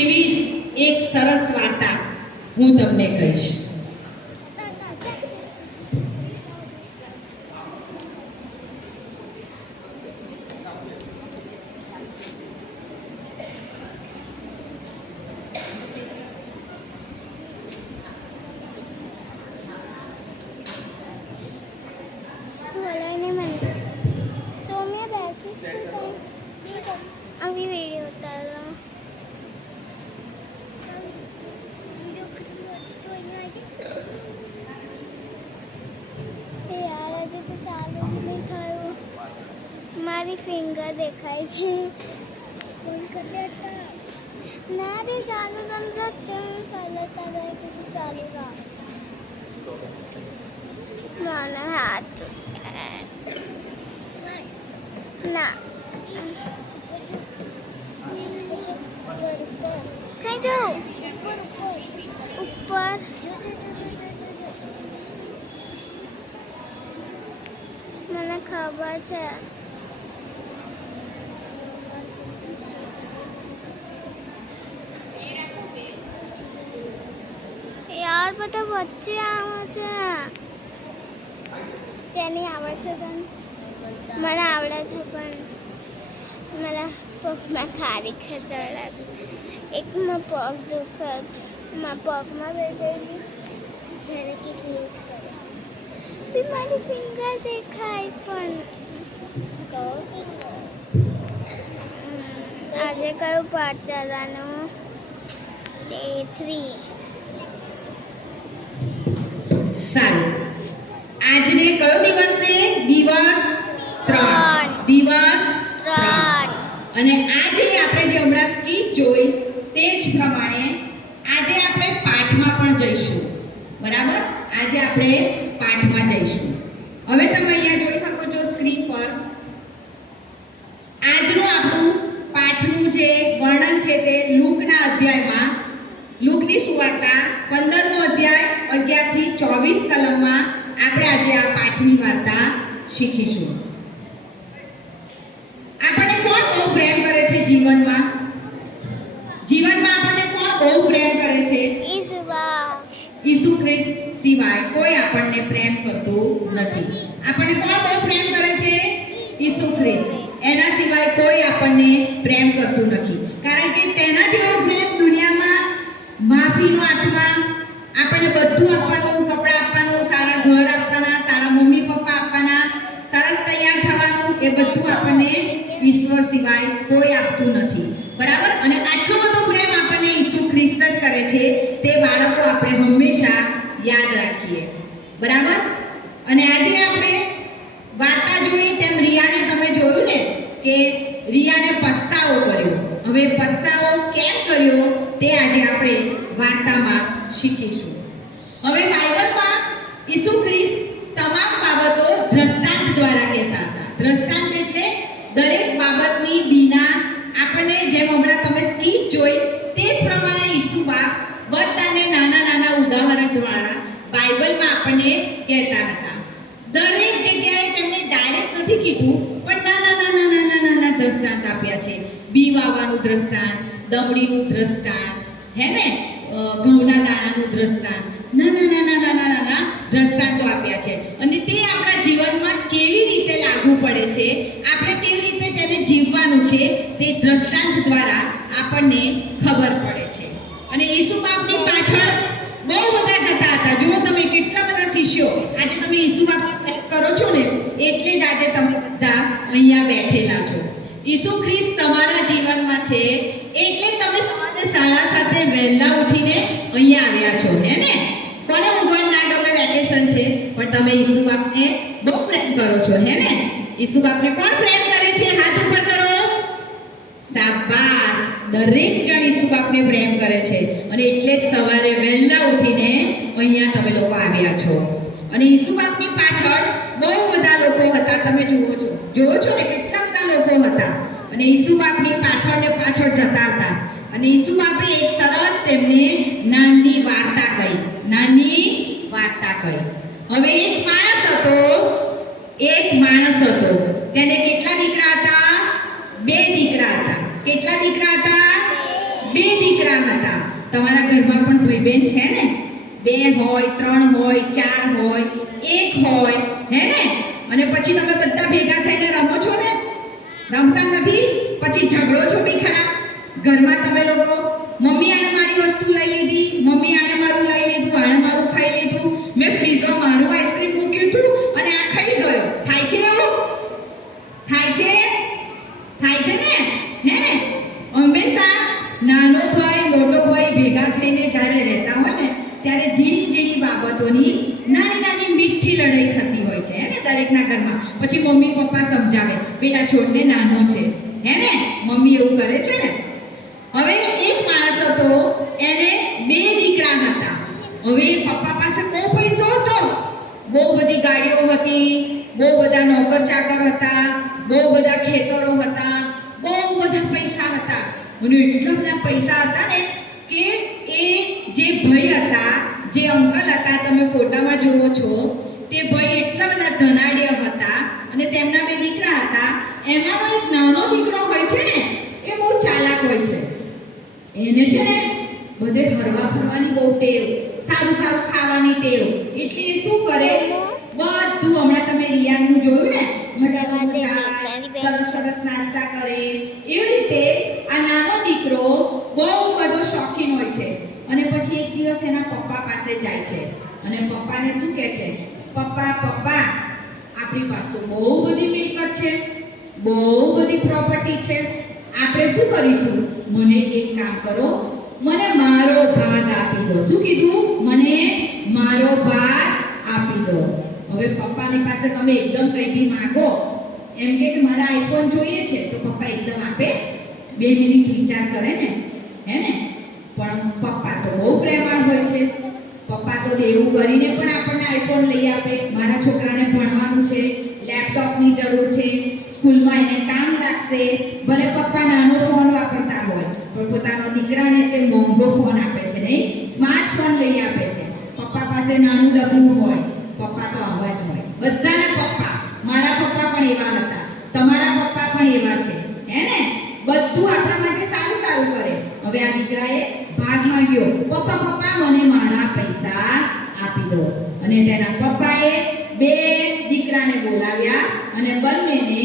એવી જ એક સરસ વાર્તા હું તમને કહીશ. अभी वीडियो उतार रहा हूँ. यार अजय तो चालू भी नहीं થયું. મારી ફિંગર દેખાય છે. ના રે ચાલુ રમઝટ છે. ચાલતા જાય કે ચાલુ રાખ. મારા હાથ ના કઈ જાઉં ઉપર મને ખબર છે. યાર બધા વચ્ચે આવે છે. જેની આવડશે તને મને આવડે છે પણ મારા પગમાં ખારી ખેંચાડ્યા છે. એકમાં પગ દુખે છે. મારા પગમાં બેઠેલી જ્યારે કેટલી જ કરે મારી ફિંગર દેખાય પણ આજે કયું પાઠ ચાલવાનું? ડે 3. સારું. આજને કયો દિવસ છે? દિવસ 3. દિવસ 3. અને આજે આપણે જે હમણાં સ્કીચ જોઈ તે જ પ્રમાણે આજે આપણે પાઠમાં પણ જઈશું. બરાબર? આજે આપણે પાઠમાં જઈશું. હવે તમે અહીંયા જોઈ શકો છો સ્ક્રીન પર આજનું આપણું પાઠનું જે વર્ણન છે તે લૂકના અધ્યાયમાં લૂકની સુવાર્તા 15મો અધ્યાય 11 થી 24 કલમમાં આપણે આજે આ પાઠની વાર્તા શીખીશું. આપણને કોણ બહુ પ્રેમ કરે છે જીવનમાં? જીવનમાં આપણને કોણ બહુ પ્રેમ કરે છે? ઈસુ ખ્રિસ્ત સિવાય કોઈ આપણને પ્રેમ કરતું નથી. આપણને કોણ બહુ પ્રેમ કરે છે? ઈસુ ખ્રિસ્ત. એના સિવાય કોઈ આપણને પ્રેમ કરતું નથી. કારણ કે તેના જેવો પ્રેમ દુનિયામાં માફીનો આત્મા આપણને બધું આપવાનું, કપડાં આપવાનું, સારા ઘર આપવાના, સારા મમ્મી પપ્પા આપવાના, સરસ તૈયાર થવાનું, એ બધું આપણને ઈશ્વર સિવાય કોઈ આપતું નથી. બરાબર? અને આટલો બધો પ્રેમ આપણને ઈસુ ખ્રિસ્ત જ કરે છે. તે બાળકો આપણે હંમેશા યાદ રાખીએ. બરાબર? અને આજે આપણે વાર્તા જોઈ તેમ રિયાને તમે જોયું ને કે રિયાને પસ્તાવો કર્યો. હવે પસ્તાવો કેમ કર્યો તે આજે આપણે વાર્તામાં શીખીશું. હવે બાઇબલમાં ઈસુ ખ્રિસ્ત તમામ બાબતો દ્રષ્ટાંત દ્વારા કહેતા હતા. દ્રષ્ટાંત એટલે દરેક બાબતની બીના આપણને જેમ હમણાં તમે સ્કીચ જોઈ તે જ પ્રમાણે ઈસુ બાપ બધાને નાના નાના ઉદાહરણ દ્વારા બાઇબલમાં આપણને કહેતા હતા. દરેક જગ્યાએ તેમણે ડાયરેક્ટ નથી કીધું પણ નાના નાના નાના નાના દ્રષ્ટાંત આપ્યા છે. બી વાવવાનું દ્રષ્ટાંત, દમડીનું દ્રષ્ટાંત, હે ને ઘઉંના દાણાનું દ્રષ્ટાંત, નાના નાના નાના નાના દ્રષ્ટાંતો આપ્યા છે. અને તે આપણા જીવનમાં કેવી રીતે લાગુ પડે છે, આપણે કેવી રીતે તેને જીવવાનું છે તે દ્રષ્ટાંત દ્વારા આપણને ખબર પડે છે. અને ઈસુ બાપની પાછળ બહુ બધા જતા હતા. જો તમે કેટલા બધા શિષ્યો આજે તમે ઈસુ બાપને કરો છો ને એટલે જ આજે તમે બધા અહીંયા બેઠેલા છો. ઈસુ ખ્રિસ્ત તમારા જીવનમાં છે એટલે તમે સવારે 7:30 વહેલા ઉઠીને અહીંયા આવ્યા છો. હે ને? કોને ઊંઘવા ના ગમે? વેકેશન છે પણ તમે ઈસુ બાપને બહુ પ્રેમ કરો છો. હે ને? ઈસુ બાપને કોણ પ્રેમ કરે છે? હાથ ઉપર કરો. શાબાશ! દરેક જણ ઈસુ બાપને પ્રેમ કરે છે અને એટલે જ સવારે વહેલા ઉઠીને અહીંયા તમે લોકો આવ્યા છો. અને ઈસુ બાપની પાછળ બહુ બધા લોકો હતા. તમે જુઓ છો ને કેટલા બધા લોકો હતા અને ઈસુ બાપની પાછળ ને પાછળ જતા હતા. અને ઈસુ બાપે એક સરસ તેમને નાની વાર્તા કહી. નાની વાર્તા કહી. હવે એક માણસ હતો. તેને કેટલા દીકરા હતા? 2 દીકરા હતા. કેટલા દીકરા હતા? 2 બે દીકરા હતા. તમારા ઘરમાં પણ ભાઈ બહેન છે ને? 2 હોય, 3 હોય, 4 હોય, 1 હોય, હે ને? અને પછી તમે બધા ભેગા થઈને રમો છો ને? રમતા નથી? પછી ઝઘડો છો બી ખરા ઘરમાં તમે લોકો? મમ્મી આને મારી વસ્તુ લઈ લીધી, મમ્મી આને મારું લઈ લીધું, આને મારું ખાઈ લીધું, મેં ફ્રીઝમાં મારું આઈસ્ક્રીમ મૂક્યું હતું અને આ ખાઈ ગયો. થાય છે એવું? થાય છે? થાય છે ને? હે ને? હંમેશા નાનો ભાઈ મોટો ભાઈ ભેગા થઈને જ્યારે રહેતા હોય ને ત્યારે ઝીણી ઝીણી બાબતોની નાની નાની મીઠી લડાઈ થતી હોય છે, હે ને? દરેકના ઘરમાં. પછી મમ્મી પપ્પા સમજાવે, બેટા છોડને નાનો છે, હે ને? મમ્મી એવું કરે છે ને? હવે એક માણસ હતો, એને 2 દીકરા હતા. હવે પપ્પા પાસે બહુ પૈસો હતો, બહુ બધી ગાડીઓ હતી, બહુ બધા નોકર ચાકર હતા, બહુ બધા ખેતરો હતા, બહુ બધા પૈસા હતા. અને એટલા બધા પૈસા હતા ને કે એ જે ભાઈ હતા, જે અંકલ હતા, તમે ફોટામાં જુઓ છો, તે ભાઈ એટલા બધા ધનાઢ્ય હતા અને તેમના 2 દીકરા હતા. એમાંનો એક નાનો દીકરો હોય છે ને, એ બહુ ચાલાક હોય છે. એને છે ને બધે ફરવા ફરવાની બહુ ટેવ, સારું સારું ખાવાની ટેવ. એટલે એ શું કરે, બધું હમણાં તમે રિયાનું જોયું ને, હટાવાનું જાય, સરસ સરસ નાસ્તા કરે. એવી રીતે આ નાનો દીકરો બહુ બધો શોખીન હોય છે. અને પછી એક દિવસ એના પપ્પા પાસે જાય છે અને પપ્પાને શું કહે છે, પપ્પા પપ્પા આપણી પાસે તો બહુ બધી મિલકત છે, બહુ બધી પ્રોપર્ટી છે, આપણે શું કરીશું? મને એક કામ કરો, મને મારો ભાગ આપી દો. શું કીધું? મને મારો ભાગ આપી દો. હવે પપ્પાની પાસે તમે એકદમ કંઈ બી માંગો, એમ કે મારે આઈફોન જોઈએ છે, તો પપ્પા એકદમ આપે? 2 મિનિટ વિચાર કરે ને, હે ને? પણ પપ્પા તો બહુ પ્રેમાળ હોય છે. પપ્પા તો દેવું કરીને પણ આપણને આઈફોન લઈ આપે. મારા છોકરાને ભણવાનું છે, લેપટોપની જરૂર છે, સ્કૂલમાં એને કામ લાગશે. ભલે પપ્પા નાનો ફોન વાપરતા હોય પણ પોતાના દીકરાને તે મોંઘો ફોન આપે છે, નહીં? સ્માર્ટફોન લઈ આપે છે. પપ્પા પાસે નાનું ડબ્બું હોય, પપ્પા તો આવા જ હોય. બધાના પપ્પા, મારા પપ્પા પણ એવા હતા, તમારા પપ્પા પણ એવા છે, હે ને? બધું આપણા માટે સારું સારું કરે. હવે આ દીકરાએ ભાગ માંગ્યો, પપ્પા પપ્પા મને મારા પૈસા આપી દો. અને તેના પપ્પાએ 2 દીકરાને બોલાવ્યા અને બંનેને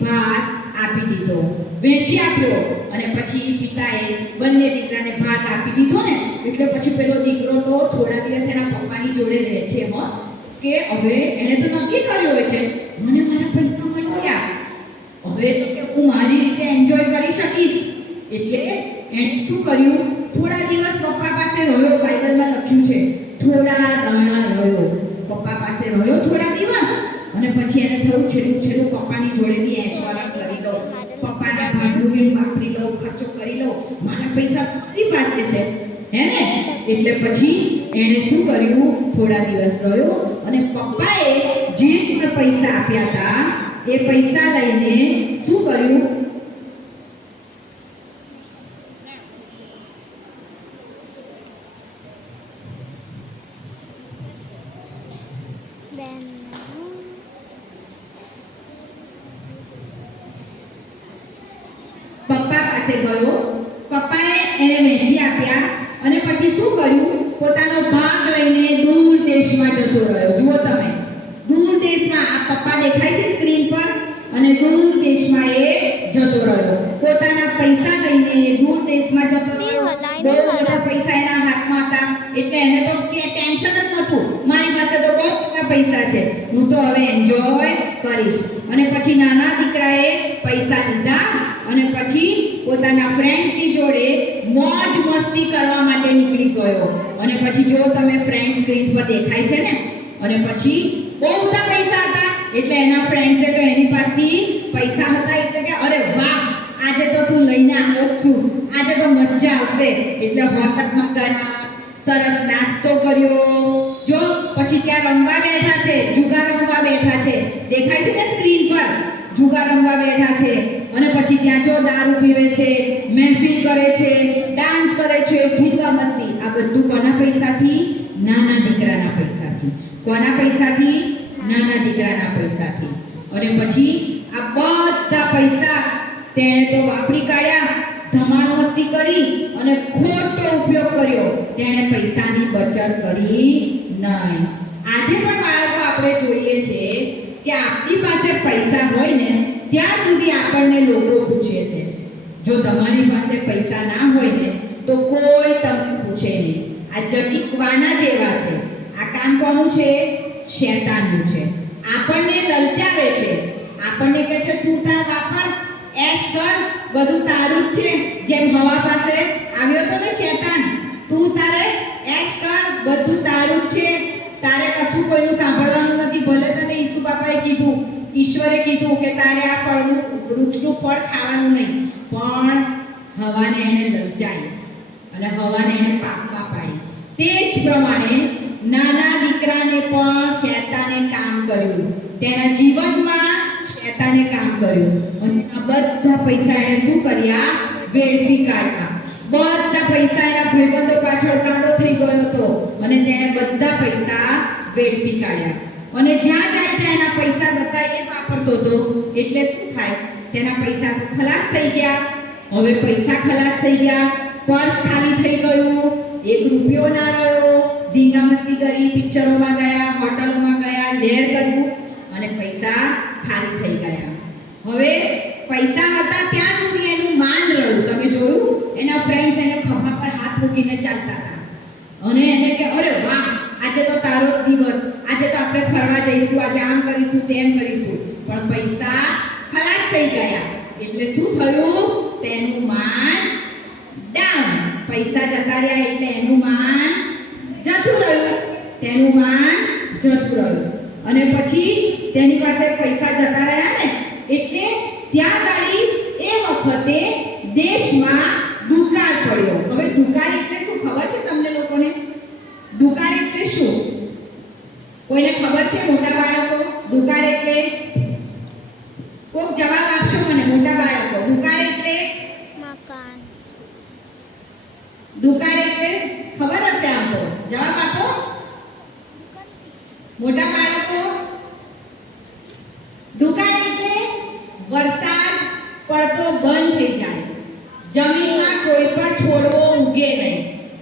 ભાગ આપી દીધો, વહેંચી આપ્યો. અને પછી પિતાએ બંને દીકરાને ભાગ આપી દીધો ને એટલે પછી પેલો દીકરો તો થોડા દિવસ એના પપ્પાની જોડે રહે છે, કે હવે એને તો નક્કી કર્યું હોય છે મને મારા પૈસા મળ્યા, હવે તો કે હું મારી રીતે એન્જોય કરી શકીશ. એટલે એણે શું કર્યું, થોડા દિવસ પપ્પા પાસે રહ્યો. બાઇબલમાં લખ્યું છે થોડા દાણા રહ્યો. પપ્પા પાસે રહ્યો થોડા દિવસ અને પછી એને થયું છેલ્લું છેલ્લું પપ્પાની જોડે બી એશવાળા કરી દઉં, પપ્પાને ભાંડું બી વાપરી લઉં, ખર્ચો કરી લઉં, મારા પૈસા મારી પાસે છે, હે ને? એટલે પછી એણે શું કર્યું, થોડા દિવસ રહ્યો અને પપ્પાએ જે પણ પૈસા આપ્યા હતા એ પૈસા લઈને શું કર્યું, પપ્પા પાસે ગયો. પપ્પાએ એને વહેંચી આપ્યા અને પછી શું કર્યું, પોતાનો ભાગ લઈને દૂર દેશમાં જતો રહ્યો. જુઓ તમે, દૂર દેશમાં આ પપ્પા દેખાય છે સ્ક્રીન પર, અને દૂર દેશમાં એ જતો રહ્યો. પોતાના પૈસા લઈને દૂર દેશમાં જતો રહ્યો. બહુ બધા પૈસા એના હાથમાં હતા એટલે એને તો ટેન્શન જ નહોતું, મારી પાસે તો બહુ બધા પૈસા છે, હું તો હવે એન્જોય કરીશ. અને પછી નાના દીકરાએ પૈસા લીધા અને પછી પોતાના ફ્રેન્ડની જોડે મોજ મસ્તી કરવા માટે નીકળી ગયો. અને પછી જો તમે ફ્રેન્ડ સ્ક્રીન પર દેખાય છે ને, અને પછી બહુ બધા પૈસા હતા એટલે એના ફ્રેન્ડ્સે તો એની પાસેથી પૈસા હતા એટલે કે અરે વાહ, આજે તો તું લઈને આવ્યો છું, આજે તો મજા આવશે. એટલે હોટલમાં ગયા, સરસ નાસ્તો કર્યો. જો પછી ત્યાં રમવા બેઠા છે, જુગાર રમવા બેઠા છે, દેખાય છે ને સ્ક્રીન પર, જુગાર રમવા બેઠા છે. અને પછી ત્યાં જો દારૂ પીવે છે, મહેફિલ કરે છે, ડાન્સ કરે છે, ધૂમધા મસ્તી. આ બધું કોના પૈસાથી? નાના દીકરાના પૈસાથી. કોના પૈસાથી? નાના દીકરાના પૈસાથી. અને પછી આ બધા પૈસા તેણે તો વાપરી કાઢ્યા, ધમાલ મસ્તી મસ્તી કરી અને ખોટો ઉપયોગ કર્યો, તેણે પૈસાની બચત કરી નહીં. આજે પણ બાળકો આપણે જોઈએ છે કે આપણી પાસે પૈસા હોય ને ત્યાં સુધી આપણને લોકો પૂછે છે. જો તમારી પાસે પૈસા ના હોય ને તો કોઈ તમને પૂછે નહીં. આ જગત વાના જેવા છે. આ કામ કોનું છે? શેતાનનું છે. આપણને લલચાવે છે. આપણને કહે છે તું તાર વાપર, એશ કર, બધું તારું જ છે. જેમ હવા પાસે આવ્યો તો ને શેતાન, તું તારે એશ કર, બધું તારું જ છે, તારે કશું કોઈનું સાંભળવાનું નથી. ભલે તને ઈસુ બાપાએ કીધું, ઈશ્વરે કીધું કે તારે આ ફળનું વૃક્ષનું ફળ ખાવાનું નહીં, પણ હવાને એને લલચાઈ અને હવાને એને પાપમાં પાડી. તે જ પ્રમાણે નાના દીકરાને પણ શેતાને કામ કર્યું. તેના જીવનમાં શેતાને કામ કર્યું અને આ બધા પૈસા એને શું કર્યા? વેડફી કાઢ્યા. બધા પૈસા એના ભાઈબંધો પાછળ ગાંડો થઈ ગયો હતો અને તેણે બધા પૈસા વેડફી કાઢ્યા. અને જ્યાં જાય ત્યાં એના પૈસા બધા એ વાપરતો હતો. એટલે શું થાય? તેના પૈસા તો ખલાસ થઈ ગયા. હવે પૈસા ખલાસ થઈ ગયા, પર્સ ખાલી થઈ ગયું, 1 રૂપિયો ના રહ્યો. ધીંગા મસ્તી કરી, પિક્ચરોમાં ગયા, હોટલોમાં ગયા, લહેર કર્યું અને પૈસા ખાલી થઈ ગયા. હવે પૈસા હતા ત્યાં સુધી એનું માન રહ્યું. તમે જોયું, એના ફ્રેન્ડ્સ એને ખભા પર હાથ મૂકીને ચાલતા હતા અને એને કે અરે વાહ, આજે તો તારો જ દિવસ, આજે તો આપણે ફરવા જઈશું, આજે આમ કરીશું, તેમ કરીશું. પણ પૈસા ખલાસ થઈ ગયા એટલે શું થયું? તેનું માન ડાઉન. પૈસા જતા રહ્યા એટલે એનું માન જતું રહ્યું. તેનું માન જતું રહ્યું અને પછી તેની પાસે પૈસા જતા રહ્યા ને એટલે ત્યાં ગાડી એ વખતે દેશમાં દુકાળ પડ્યો. હવે દુકાળ એટલે શું ખબર છે તમને લોકોને? દુકાળ એટલે શું? કોઈને ખબર છે? મોટા બાળકો, દુકાળ એટલે? કોક જવાબ આપશો મને, મોટા બાળકો. દુકાળ એટલે? મકાન. દુકાળ એટલે ખબર હશે આમ તો. જવાબ આપો મોટા બાળકો. દુકાળ એટલે વરસાદ પડતો બંધ થઈ જાય, જમીનમાં કોઈ પણ છોડવો ઉગે નહીં,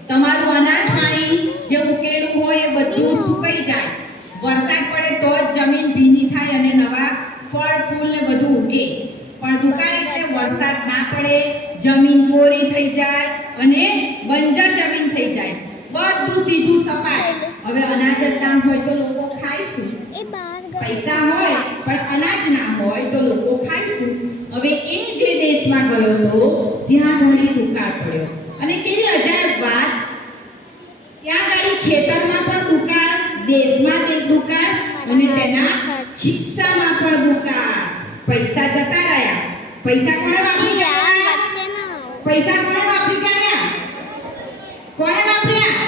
તમારું અનાજ પાણી જે ઉકેલું હોય એ બધું સુકાઈ જાય. વરસાદ પડે તો જ જમીન ભીની થાય અને નવા ફળ ફૂલ ને બધું ઉગે. પણ દુકાળ એટલે વરસાદ ના પડે, જમીન કોરી થઈ જાય અને બંજર જમીન થઈ જાય, બધું સીધું સપાટ. હવે અનાજ જ ના હોય તો લોકો ખાઈશું? એ બહાર પૈસા હોય પણ અનાજ ના હોય તો લોકો ખાઈશું? હવે એ જે દેશમાં ગયો તો ત્યાં ઘણી દુકાળ પડ્યો. અને કેવી અજાયબ વાત, ત્યાં ગાડી ખેતરમાં પણ દુકાળ, દેશમાં દુકાળ અને તેના ખિસ્સામાં પણ દુકાળ. પૈસા જતા રહ્યા. પૈસા કોણે વાપરી કાઢ્યા? પૈસા કોણે વાપરી કાઢ્યા? કોણે વાપર્યા?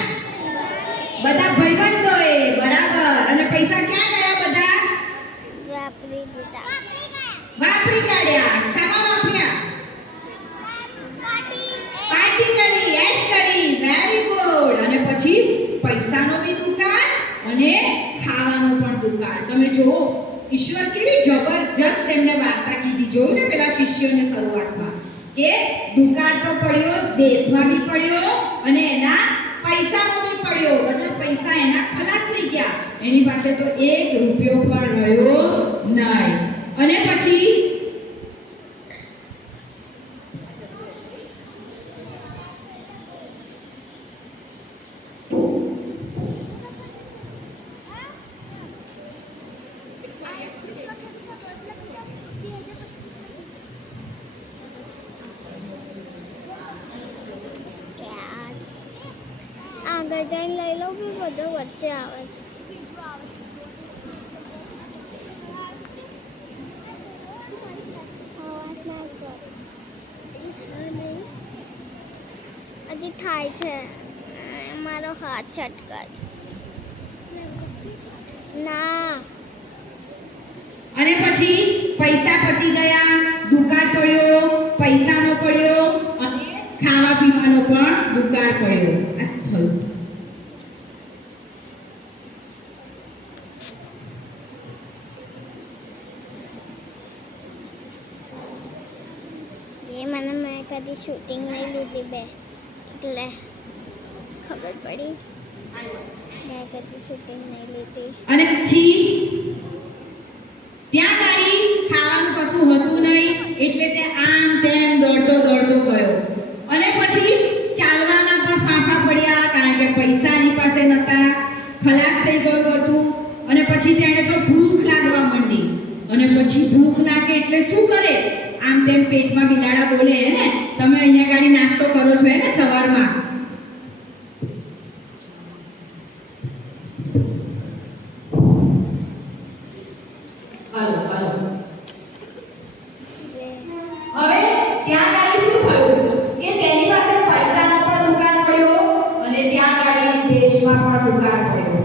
બધા ભાઈબંધોએ. બરાબર. અને પૈસા ક્યાં ગયા? બધા વાપરી દીધા. વાપરી કાઢ્યા. શામાં વાપર્યા? પાર્ટી કરી, એશ કરી. Very good. અને પછી પૈસાનો બી દુકાળ અને ખાવાનો પણ દુકાળ. તમે જુઓ, ઈશ્વર કેવી જબરજસ્ત તેમને વાર્તા કીધી. જોયું ને પેલા શિષ્યોને શરૂઆતમાં કે દુકાળ તો પડ્યો, દેશમાં બી પડ્યો અને એના પૈસાનો બી પડ્યો. બધા પૈસા એના ખલાસ થઈ ગયા. એની પાસે તો 1 રૂપિયો પણ રહ્યો નહીં. અને પછી આગળ જઈને લઈ લો, પણ બધો વચ્ચે આવે છે. અવાજ ના કર. હજી થાય છે. મારો હાથ છટકા છે. ના. અને પછી પૈસા પતી ગયા, દુકાળ પડ્યો, પૈસાનો પડ્યો અને ખાવા પીવાનો પણ દુકાળ પડ્યો. આ શું થયું? એ મને મેં કદી શૂટિંગ નહીં લીધી બે એટલે ખબર પડી મેં કદી શૂટિંગ નહીં લીધી. અને પછી ત્યાં ગાડી ખાવાનું કશું હતું નહીં એટલે તે આમ તેમ દોડતો ગયો અને પછી ચાલવાના પણ ફાંફા પડ્યા કારણ કે પૈસા એની પાસે નહોતા, ખલાસ થઈ ગયું હતું. અને પછી તેણે તો ભૂખ લાગવા માંડી અને પછી ભૂખ લાગે એટલે શું કરે? આમ તેમ પેટમાં બિલાડા બોલે હે ને, તમે અહીંયા ગાડી નાસ્તો કરો છો હે ને સવારમાં. હાલો હાલો હવે ત્યાં ગાડી શું થયું કે તેની પાસે પૈસાનો પણ દુકાન પડ્યો અને ત્યાં ગાડી દેશમાં પણ દુકાન પડ્યો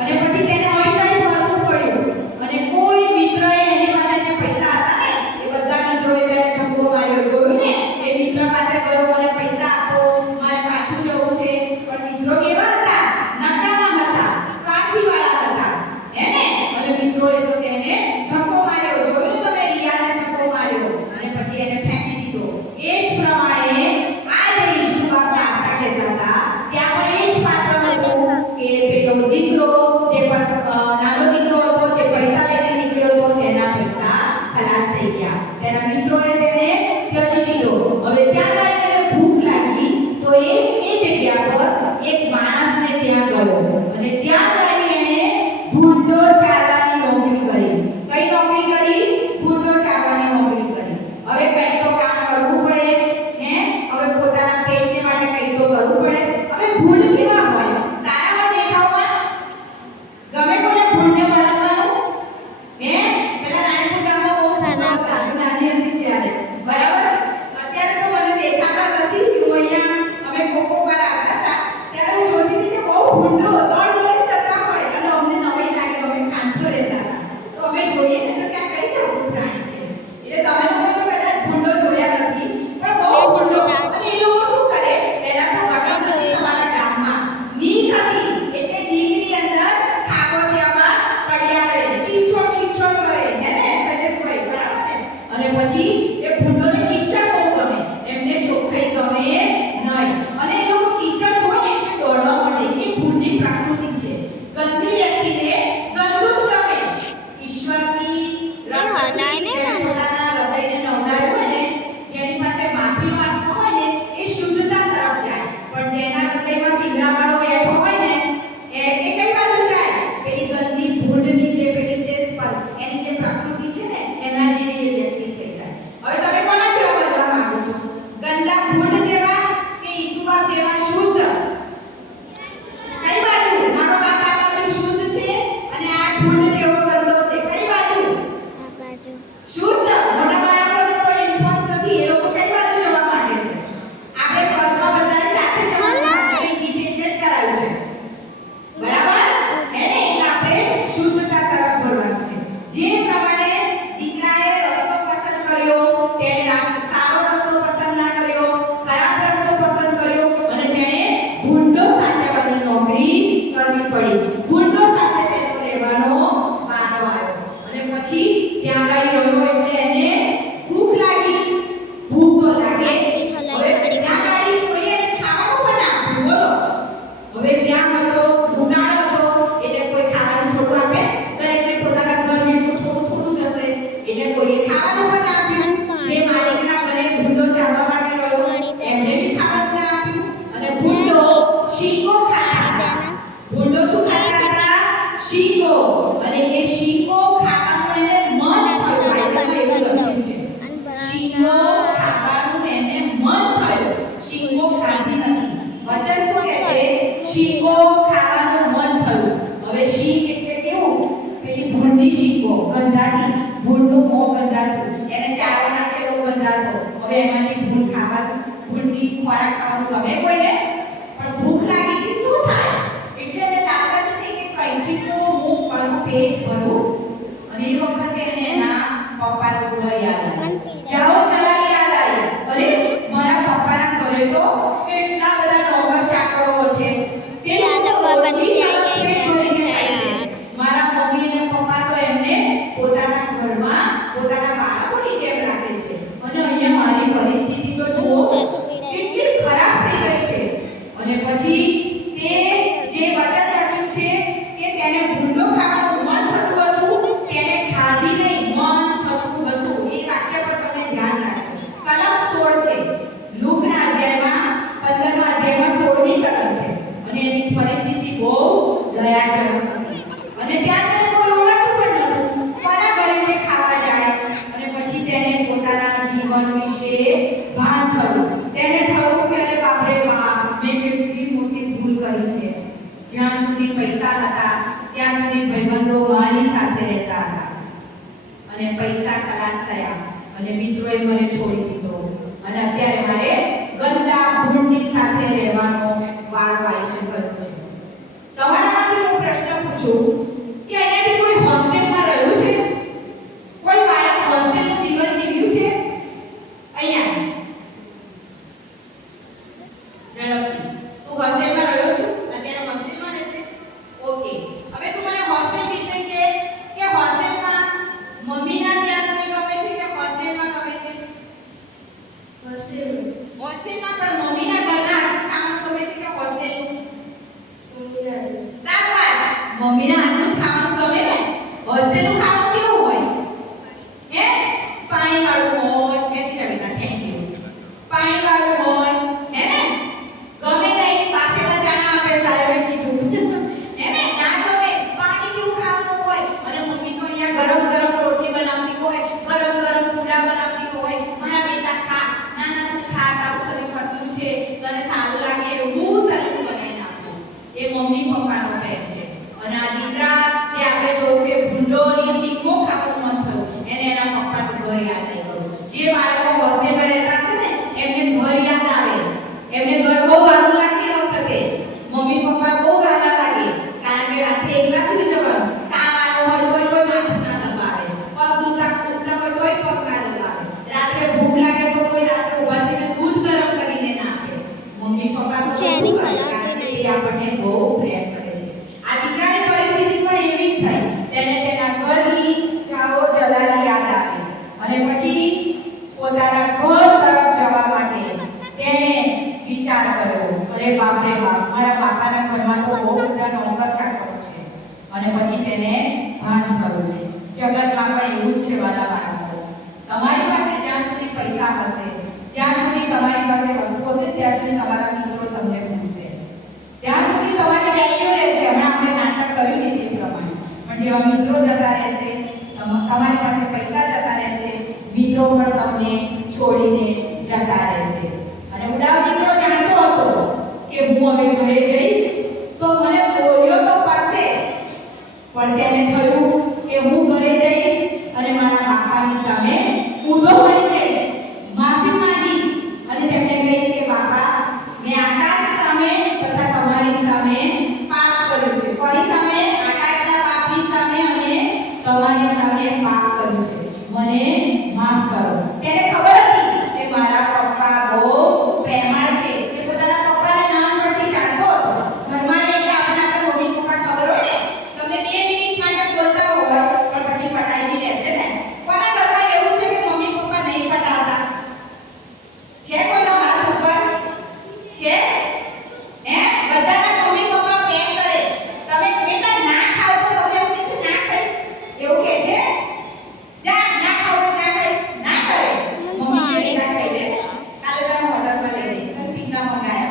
અને પછી તેને અહીં ફરવું પડ્યું અને કોઈ મિત્રએ એની પાસે જે પૈસા હતા ને એ બધા મિત્રોએ તેને ધક્કો માર્યો. જોયું ને, એ મિત્ર પાસે ગયો, મને પૈસા આપો, મારે પાછું જવું છે. પણ મિત્રો કેવા હતા? નકામા હતા, સ્વાર્થીવાળા હતા હે ને. અને મિત્રોએ તો તેને ધક્કો માર્યો. જોયું તમે, રિયાને ધક્કો માર્યો અને પછી એને ફેંકી દીધો. એ જ પ્રમાણે આ જે ઈસુ બાપા હતા કહેતા હતા ત્યાં પણ એ જ પાત્ર હતું કે પેલો દીકરો જે નાનો દીકરો હતો જે પૈસા લઈને નીકળ્યો હતો તેના પૈસા ખલાસ થઈ ગયા. તેના મિત્રોએ તેને ત્યજી દીધો. હવે ત્યાં ગાડી એને ભૂખ લાગી તો એ જગ્યા પર એક માણસને ત્યાં ગયો અને ત્યાં ગાડી એને ભૂંડો ચારવાની નોકરી કરી. કઈ નોકરી કરી? ભૂંડો ચારવાની નોકરી કરી. હવે કંઈ તો કામ કરવું પડે હે, હવે પોતાના પેટને માટે કંઈ તો કરવું પડે. હવે ભૂંડ કેવા હોય? સારામાં દેખાવમાં ગમે કોને ભૂંડને વળાવવાનું હે? પેલા નાનપુર ગામમાં બહુ ખરાબ હતા, નાની હતી ત્યારે, બરાબર? અત્યારે તો મને દેખાતા નથી કે હું અહીંયા અમે કોકો પર આવતા હતા ત્યારે હું જોતી હતી કે બહુ ભૂંડો દોડ કરતા હોય અને અમને નવાઈ લાગે. અમે ખાનપુર રહેતા હતા તો અમે જોઈએ ને તો ક્યાં કઈ જવું પ્રાણી છે. એટલે તમે લોકો તો કદાચ ભૂંડો જોયા નથી પણ બહુ ભૂંડો. અને એ લોકો શું કરે? પહેલા તો ગટર નથી તમારા ગામમાં, નીક હતી એટલે નીકની અંદર ખાગોચિયામાં પડ્યા રહે, કિચડ કરે હે ને શૈલેષભાઈ, બરાબર ને? અને પછી એ ભૂંડોને કિચડ બહુ ગમે, એમને ચોખ્ખાઈ ગમે નહીં અને એ લોકો કિચડ જોઈને એટલે દોડવા માંડે. એ ભૂંડની પ્રકૃતિ છે. ગંદી વ્યક્તિને ગંદુ જ ગમે. ઈશ્વરની પોતાના હૃદયને નવડાવ્યું હોય ને, જેની પાસે માફીનો આત્મા હોય ને એ શુદ્ધતા તરફ જાય. પણ જેના હૃદયમાં સિંગડાવાળો બેઠો હોય ને એ કઈ બાજુ જાય? પેલી ગંદી ભૂંડની જે પેલી છે એની જે પ્રકૃતિ છે ને એના જેવી એ વ્યક્તિ થઈ જાય. હવે તમે કોના જેવા બનવા માંગો છો? ગંદા ભૂંડ જેવા કે ઈસુબાપ જેવા શુદ્ધ? કઈ બાજુ? મારો વાત આ બાજુ શુદ્ધ છે અને આ ભૂંડ જેવો ગંદો છે. કઈ બાજુ? આ બાજુ શુદ્ધ. મોટા બાળકોને કોઈ રિસ્પોન્સ નથી. એ લોકો કઈ બાજુ જવા માંગે છે? આપણે સ્વર્ગમાં બધા સાથે જવાનું છે. ગીત એટલે જ કરાયું છે, બરાબર? એને એટલે આપણે શુદ્ધતા તરફ વળવાનું છે. જે પ્રમાણે દીકરાએ રસ્તો પસંદ કર્યો, તેણે સારો રસ્તો પસંદ ના કર્યો, ખરાબ રસ્તો પસંદ કર્યો અને તેણે ભૂંડો સાચવવાની નોકરી કરવી પડી. ભૂંડો સાથે તેનો રહેવાનો વારો આવ્યો અને પછી ત્યાં આગળ રહ્યો એટલે એને ભૂખ લાગી. ભૂખ તો લાગે. હવે ત્યાં આગળ કોઈએ એને ખાવાનું પણ આપ્યું. બોલો, હવે ત્યાં હતો ઉનાળો હતો એટલે કોઈ ખાવાનું થોડું આપે? દરેકને પોતાના ઘર જેટલું થોડું જશે એટલે કોઈએ ખાવાનું પણ આપ્યું. જે માલિકના ઘરે ભૂંડો ચારવા માટે રહ્યો એમને બી ખાવાનું ના આપ્યું અને ભૂંડો શીંગો ખાતા હતા. ભૂંડો શું ખાતા હતા? શીંગો. અને એ શીંગો ખાવાનું એને મન થયું. બાઇબલમાં એવું લખ્યું છે, શીંગો ખાવાનું એને મન થયું. શીંગો ખાધી નથી. વચન શું કહે છે? શીંગો ખાવાનું મન થયું. હવે શીંગ એટલે કેવું? પેલી ભૂંડની શીંગો ગંધાતી, ભૂંડનું મોં ગંધાતું, એને ચારો નાખેલો ગંધાતો. હવે એમાંથી ભૂંડ ખાવાનું, ભૂંડની ખોરાક ખાવાનું ગમે કોઈને? પણ ભૂખ લાગી હતી, શું થાય? એટલે એને લાલચ થઈ કે કંઈથી તો હું મારું પેટ ભરું. અને એ વખતે એને ના પપ્પાનું ઘર યાદ આવ્યું. જાઓ ચલા યાદ આવી. અરે મારા પપ્પાના ઘરે તો કેટલા બધા નોકર ચાકરો છે. તે લોકો મારા મમ્મી અને પપ્પા તો એમને પોતાના ઘરમાં પોતાના બાળકોની જેમ રાખે છે અને અહીંયા મારી પરિસ્થિતિ તો જુઓ. સુધી પૈસા હતા ત્યાં સુધી ભાઈબંધો મારી સાથે રહેતા હતા અને પૈસા ખલાસ થયા અને મિત્રોએ મને છોડી દીધો અને અત્યારે મારે ગંદા ભૂંડની સાથે રહેવાનો વારો આવી ગયો છે. તમારામાંથી હું પ્રશ્ન પૂછું કે અહીંયાથી કોઈ હોસ્ટેલમાં રહ્યું છે? કોઈ બાળક હોસ્ટેલનું જીવન જીવ્યું છે? અહીંયા ઝડપથી. તું હોસ્ટેલમાં રહ્યો છો? અત્યારે હોસ્ટેલમાં રહે છે? ઓકે. હવે તું મને હોસ્ટેલ વિશે કે હોસ્ટેલમાં મમ્મીના ત્યાં તને ગમે છે કે હોસ્ટેલમાં ગમે છે? હોસ્ટેલમાં પણ મમ્મીના ઘરના ખાવાનું ગમે છે કે હોસ્ટેલનું? શાબાશ. મમ્મીના હાથનું ખાવાનું ગમે ને? હોસ્ટેલનું ખાવાનું કેવું હોય? હે? પાણીવાળું હોય. બેસી જા બેટા. Thank you. પાણીવાળું હોય હે ને? ગમે નહીં બાફેલા ચણા આપે સાહેબે કીધું હે ને? ના ગમે પાણી જેવું ખાવાનું હોય અને મમ્મી તો અહીંયા ગરમ ગરમ રોટલી બનાવતી હોય, ગરમ ગરમ પૂડા બનાવતી હોય. મારા બેટા ખા, ના ના તું ખા, તારું શરીર પતલું છે, તને સારું લાગે એવું હું તને બનાવી નાખું. એ મમ્મી પપ્પાનો પ્રેમ છે. અને આ દીકરા જે આપણે જોયું કે ભૂંડોની સીંગો ખાવાનું મન થયું એને એના પપ્પાનું ઘર યાદ આવી ગયું. જે બાળકો હોસ્ટેલમાં રહેતા છે ને એમને ઘર યાદ આવે. એમને ઘર બહુ સારું લાગે એ વખતે. મમ્મી પપ્પા બહુ રાડા લાગે કારણ કે રાત્રે એકલા સુઈ જવાનું. તાવ આવ્યો હોય તોય કોઈ માથું ના દબાવે, પગ દુખતા હોય તોય પગ ના દબાવે. રાત્રે ભૂખ લાગે તો કોઈ રાત્રે ઊભા થઈને દૂધ ગરમ કરીને ના આપે. મમ્મી પપ્પા તો બધું કરે કારણ કે એ આપણને બહુ પ્રેમ કરે છે. આ દીકરાની પરિસ્થિતિ પણ એવી જ થઈ. તેને તેના ઘરની ચાવો જલાલી યાદ આવી અને પછી પોતાના ઘર તરફ જવા માટે તેણે વિચાર કર્યો. અરે બાપ રે બાપ, મારા કાકાના ઘરમાં તો બહુ બધા નોકર ચાકરો છે. અને પછી તેને ભાન થયું જગતમાં પણ એવું જ છે વાલા બાળકો. તમારી પાસે જ્યાં સુધી પૈસા હશે, જ્યાં સુધી તમારી પાસે વસ્તુ હશે ત્યાં સુધી તમારા મિત્રો તમને પૂછશે, ત્યાં સુધી તમારી વેલ્યુ રહેશે. હમણાં આપણે નાટક કર્યું ને તે પ્રમાણે. પણ જેવા મિત્રો જતા રહેશે, તમારી પાસે પૈસા જતા રહેશે, મિત્રો પણ તમને છોડીને જતા રહેશે. અને ઉડાવ દીકરો જાણતો હતો કે હું હવે ઘરે જઈશ તો મને બોલ્યો તો પડશે જ. પણ તેને થયું કે હું ઘરે જઈશ અને મારા બાપાની સામે ઊંધો પડી જઈશ, માફી માંગીશ અને તેમને કહીશ કે બાપા મેં આકાશ સામે તથા તમારી સામે પાપ કર્યું છે. કોની સામે? આકાશના પાપની સામે અને તમારી સામે પાપ કર્યું છે. મને માફ કરો. તેને ખબર હતી કે મારા પપ્પા બહુ પ્રેમાળ છે. એ પોતાના પપ્પાને નાનપણથી જાણતો હતો. ઘરમાં એટલે આપણા મમ્મી પપ્પા ખબર હોય ને, તમને 2 મિનિટ માટે બોલતા હોય પણ પછી પટાઈ બી લે છે ને. કોના ઘરમાં એવું છે કે મમ્મી પપ્પા નહીં પટાવતા? છે કોઈનો હાથ ઉપર? છે? હે? બધાના મમ્મી પપ્પા પ્રેમ કરે. તમે બેટા ના ખાવ તો તમને એવું કહે છે ના ખાઈશ? એવું કહે છે? જા ના ખાવ તો ના ખાઈશ? ના કરે. મમ્મી કે બેટા ખાઈ લે. કાલે તને હોટલમાં લઈ જઈશ. તને પિઝા મંગાયા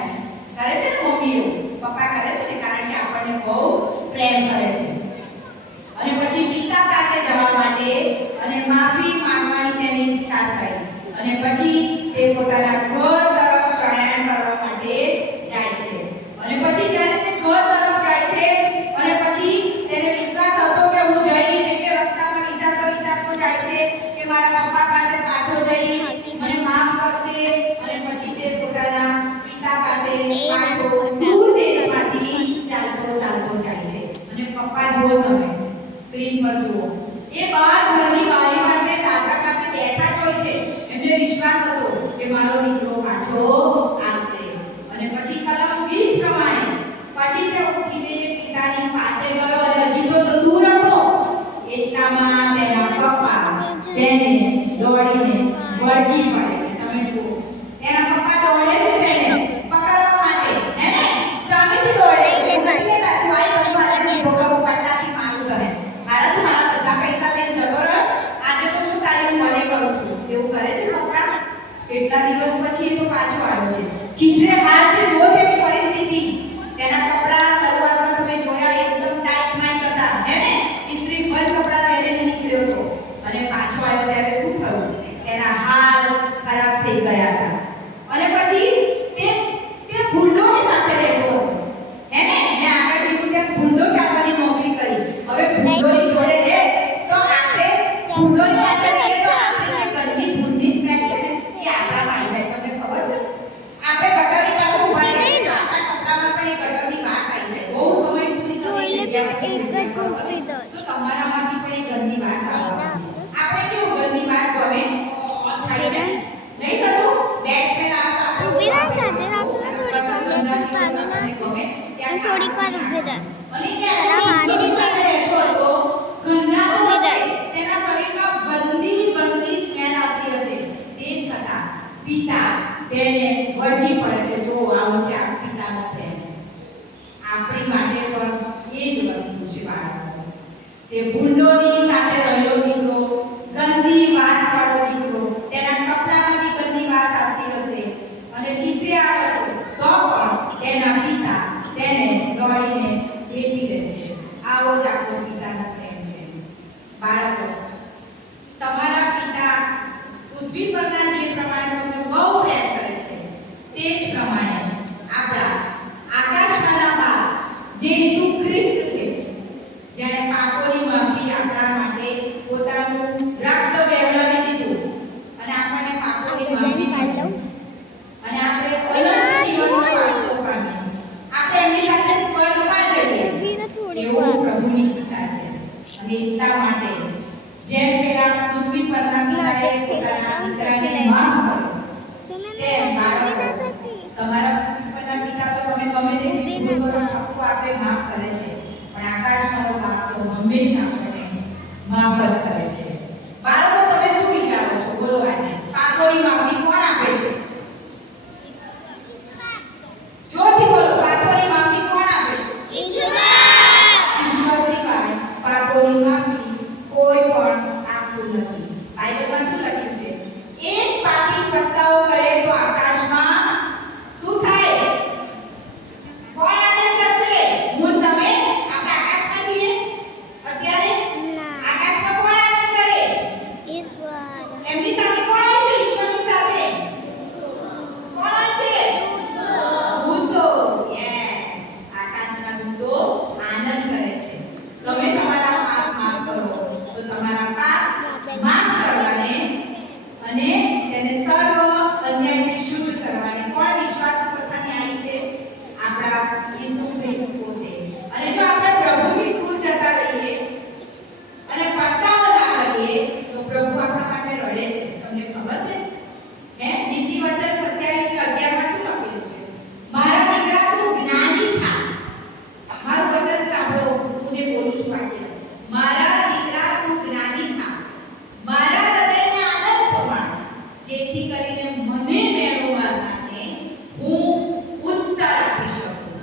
કરે છે ને મમ્મી એવું. પપ્પા કરે છે ને કારણ કે આપણને બહુ પ્રેમ કરે છે. અને પછી પિતા પાસે જવા માટે અને માફી માંગવાની તેની ઈચ્છા થઈ અને પછી તે પોતાના ઘર તરફ પ્રયાણ કરવા માટે જાય છે. અને પછી જ્યારે તે ઘર તરફ જાય છે અને પછી તેને વિશ્વાસ હતો કે હું જઈશ, એટલે રસ્તામાં વિચારતો જાય છે કે મારા પપ્પા પાસે પાછો જઈશ, મને માફ કરશે. અને પછી તે પોતાના પિતા પાસે પાછો દૂર દેશમાંથી ચાલતો જાય છે. અને પપ્પા જુઓ તમે સ્ક્રીન પર જુઓ, એ બહાર ઘરની બારી પાસે દાદા પાસે બેઠા જ હોય છે. એમને વિશ્વાસ હતો કે મારો દીકરો પાછો આવશે. અને પછી કલમ 20 પ્રમાણે પછી તે ઉઠીને પિતાની પાસે ગયો અને હજી તો દૂર હતો એટલામાં તેના પપ્પા તેને દોડીને વળગી પડે છે. તમે જુઓ તેના પપ્પા દોડે છે તેને પકડવા માટે, હે ને? સામેથી દોડે છે. એવું નથી કહેતા તું આઈ તલવારે છે ઢોકળો પટ્ટાથી મારું કરે. મારા બધા પૈસા લઈને જતો રહ્યો, આજે તો હું તારી મલે કરું છું. એવું કરે છે પપ્પા. કેટલા દિવસ પછી એ તો પાછો આવ્યો છે. ચિત્રે હાલ છે જો તેની પરિસ્થિતિ. તેના કપડા શરૂઆતમાં તમે જોયા એકદમ ટાઈટ માઈટ હતા, હે ને? ઇસ્ત્રી બંધ કપડા પહેરીને નીકળ્યો હતો અને પાછો આવ્યો ત્યારે શું થયું? તેના હાલ ખરાબ થઈ ગયા હતા. અને પછી તે તમને ગમે ત્યાં થોડીક વાર ઊભી રહે. અને ત્યાં નીચેની રહેતો હતો ગંધાતો હશે તેના શરીરમાં બંદી સ્મેલ આવતી હશે તે છતાં પિતા તેને વળગી પડે છે. જો આવો છે આ પિતાનો પ્રેમ. આપણી માટે પણ એ જ વસ્તુ છે બાળકો. તે ભૂંડોની સાથે રહેલો દીકરો, ગંદી વાસવાળો દીકરો, તેના કપડામાંથી ગંદી વાસ આવતી હશે અને ચીતર્યા હતો તો પણ તેના પિતા તેને દોડીને ભેટી દે છે. આવો જ આપણો પિતાનો પ્રેમ છે. બાળકો, તમારા પિતા પૃથ્વી પરના જે પ્રમાણે તમને બહુ પ્રેમ કરે છે તે જ પ્રમાણે આપણા આકાશમાંના બાપ જે ઈસુ ખ્રિસ્ત છે, જેણે પાપોની માફી આપણા માટે પોતાનું રક્ત વહેવડાવી દીધું અને આપણને પાપોની માફી મળી અને આપણે અનંત જીવનનો વારસો પામીએ. આપણે એમની સાથે સ્વર્ગમાં જઈએ એવું પ્રભુની ઈચ્છા છે. અને એટલા માટે જેમ પેલા પૃથ્વી પરના પિતાએ પોતાના દીકરાને માફ કર્યો તેમ બાળકો તમારા પૃથ્વી પરના પિતા તો તમે ગમે તેટલી ભૂલ કરો તો આપણે માફ કરે છે, પણ આકાશનો બાપ તો હંમેશા આપણને માફ જ કરે છે. બાળકો, તમે શું વિચારો છો? બોલો. આજે પાપોની માફી કોણ આપે છે? જોરથી બોલો. પાપોની માફી કોણ આપે છે? ઈશ્વર સિવાય પાપોની માફી કોઈ પણ આપતું નથી. બાઇબલમાં શું લખ્યું છે? એક પાપી પસ્તાવો કરે તો આકાશમાં શું થાય? કોણ આનંદ કરશે? હું તમે આપણે આકાશમાં છીએ અત્યારે. આકાશમાં કોણ આનંદ કરે? ઈશ્વર. એમની સાથે કોણ હોય છે? ઈશ્વરની સાથે કોણ હોય છે? દૂતો. યસ, આકાશના દૂતો આનંદ કરે છે. તમે તમારા પાપ માફ કરો તો તમારા પાપ માફ કરવાને અને તેને સર્વ અન્યાયથી શુદ્ધ કરવાને કોણ વિશ્વાસ પ્રથાની આવી છે? આપણા ઈસુ ખ્રિસ્ત પોતે. અને જો આપણે પ્રભુથી દૂર જતા રહીએ અને પસ્તાવો ના કરીએ તો પ્રભુ આપણા માટે રડે છે. તમને ખબર છે? નીતિ વચન 27:11 માં શું લખેલું છે? મારા દીકરા, તું જ્ઞાની થા. મારું વચન સાંભળો, હું જે બોલું છું વાક્ય. મારા દીકરા, તું જ્ઞાની થા, મારા હૃદયના આનંદ પ્રમાણે, જેથી કરીને મને મેળવવાને હું ઉત્તર આપી શકું.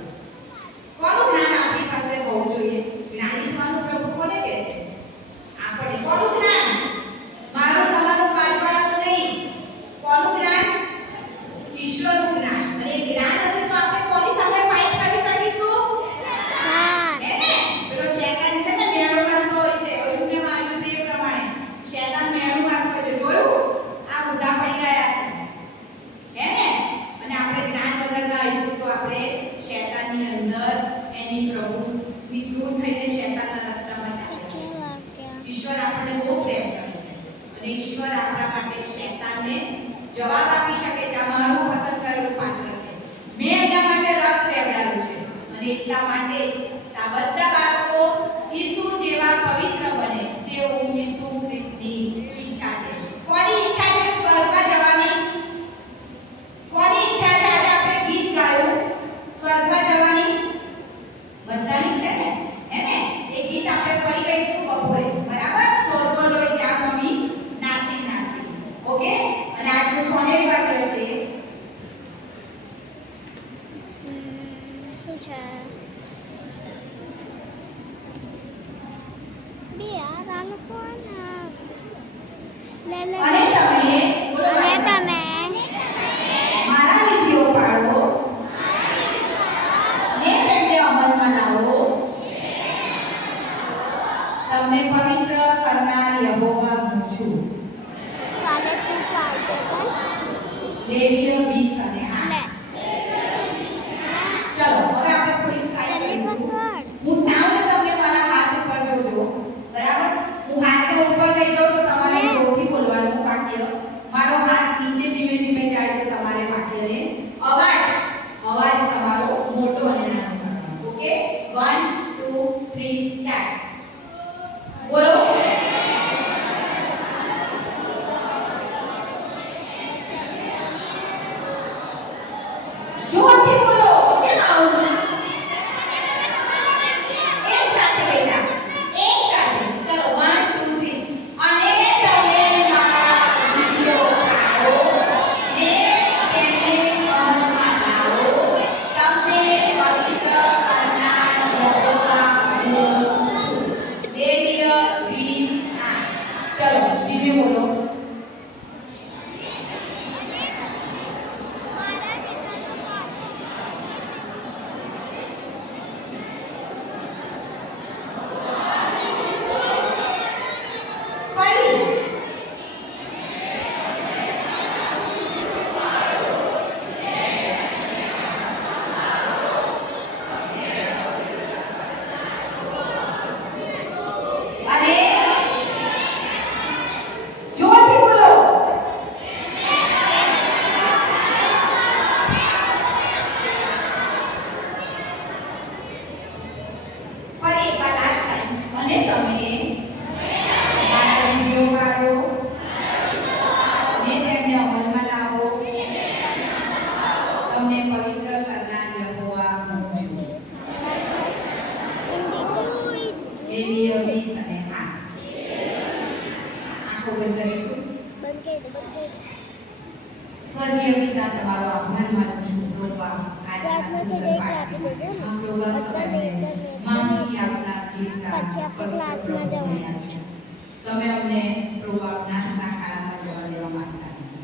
કોનું જ્ઞાન આપણી પાસે હોવું જોઈએ? જ્ઞાની થવાનું પ્રભુ કોને કહે છે? આપણે. કોનું જ્ઞાન? મારું, તમારું, પાછવાળાનું નહીં. કોનું જ્ઞાન? ઈશ્વરનું જ્ઞાન. અને એ જ્ઞાન હશે તો આપણે કોની સામે ફાઇટ કરી શકીશું? હે ને? પેલો શૈતાન છે ને, મેળો મારતો હોય છે. અયુબને માર્યું તે પ્રમાણે શૈતાન મેળો મારતો હોય છે. જોયું? આ ઊંધા પડી રહ્યા છે. હે ને? અને આપણે જ્ઞાન વગરના આવીશું તો આપણે શૈતાનની અંદર એની પ્રભુની દૂર થઈને શૈતાનના રસ્તામાં ચાલીએ. ઈશ્વર આપણને બહુ પ્રેમ કરે છે અને ઈશ્વર આપણા માટે શૈતાનને જવાબ આપી શકે છે. આ મારું પસંદ કરેલું પાત્ર છે, મેં એમના માટે રક્ત વહેવડાવ્યું છે. અને એટલા માટે જ આ બધા બાળકો ઈસુ જેવા પવિત્ર બને તેવું ઈસુ ખ્રિસ્તની ઈચ્છા છે. કોની ઈચ્છા છે સ્વર્ગમાં જવાની? કોની ઈચ્છા છે? આજે આપણે ગીત ગાયું સ્વર્ગમાં જવાની બધાની છે ને, હે ને? એ ગીત આપણે ફરી ગાઈશું બપોરે, બરાબર? સ્વર્ગમાં લઈ જા મમ્મી નાસી નાસી. ઓકે? અને આજનું સોનેરી વાક્ય છે શું છે? બે આ લોકો લે લે. અને તમે બોલો. અને તમે મારા વિધિઓ પાળો ને તેમને અમલમાં લાવો. તમને પવિત્ર કરનાર યહોવા હું છું. કાલે તું ચાલતો બસ. લેવીય 20 અને 8. ચલો હવે આપણે થોડી સ્ટાઇલ જલ્દી કરીશું. પકડ. હું સાઉન્ડ તમને મારા હાથ ઉપર જોજો, બરાબર? હું હાથને ઉપર લઈ જાઉં તો તમારે જોરથી બોલવાનું વાક્ય. મારો હાથ નીચે ધીમે ધીમે જાય તો તમારે વાક્યને અવાજ તમારો મોટો અને નાનો કરવાનો. ઓકે? 1 2 3 સ્ટાર્ટ. બોલો. સ્વર્ગીય પિતા, તમારો આભાર માનું છું પ્રભુ આજના સુંદર પાઠ આમ પ્રભુ તમને માફી આપનાર જીવતા પછી આપણે ક્લાસમાં જવાનું છે. તમે અમને પ્રભુ નાશના ખાડામાં જવા દેવા માંગતા નથી.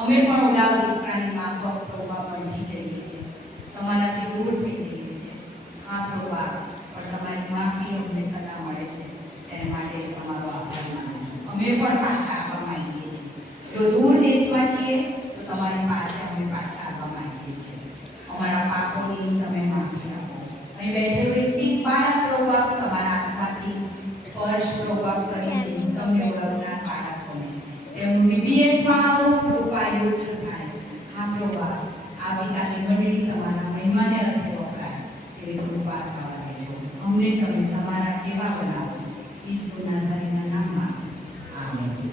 અમે પણ ઓલા દીકરાની માફક પ્રભુ બની જઈએ છીએ, તમારાથી દૂર થઈ જઈએ છીએ. આ પ્રભુ પણ તમારી માફી અમને સદા મળે છે, તેને માટે તમારો આભાર માનું છું. અમે પણ પાછા આવવા માંગીએ છીએ. જો દૂર દેશમાં છીએ તો તમારી પાસે અમે પાછા આવવા માંગીએ છીએ. અમારા પાપોની તમે માફી આપો. અહીં બેઠેલું એક બાળક પ્રભુ તમારા હાથમાંથી સ્પર્શ પ્રભુ કરીને તમને ઓળખનાર બાળકોને તેમનું બીબીએસમાં આવું કૃપાયુક્ત થાય. હા પ્રભુ આ પિતાની મંડળી તમારા મહિમાને અર્થે વપરાય એવી કૃપા થવા દેજો. અમને તમે તમારા જેવા બનાવો. ઈસુના શરીરના નામમાં આમેન.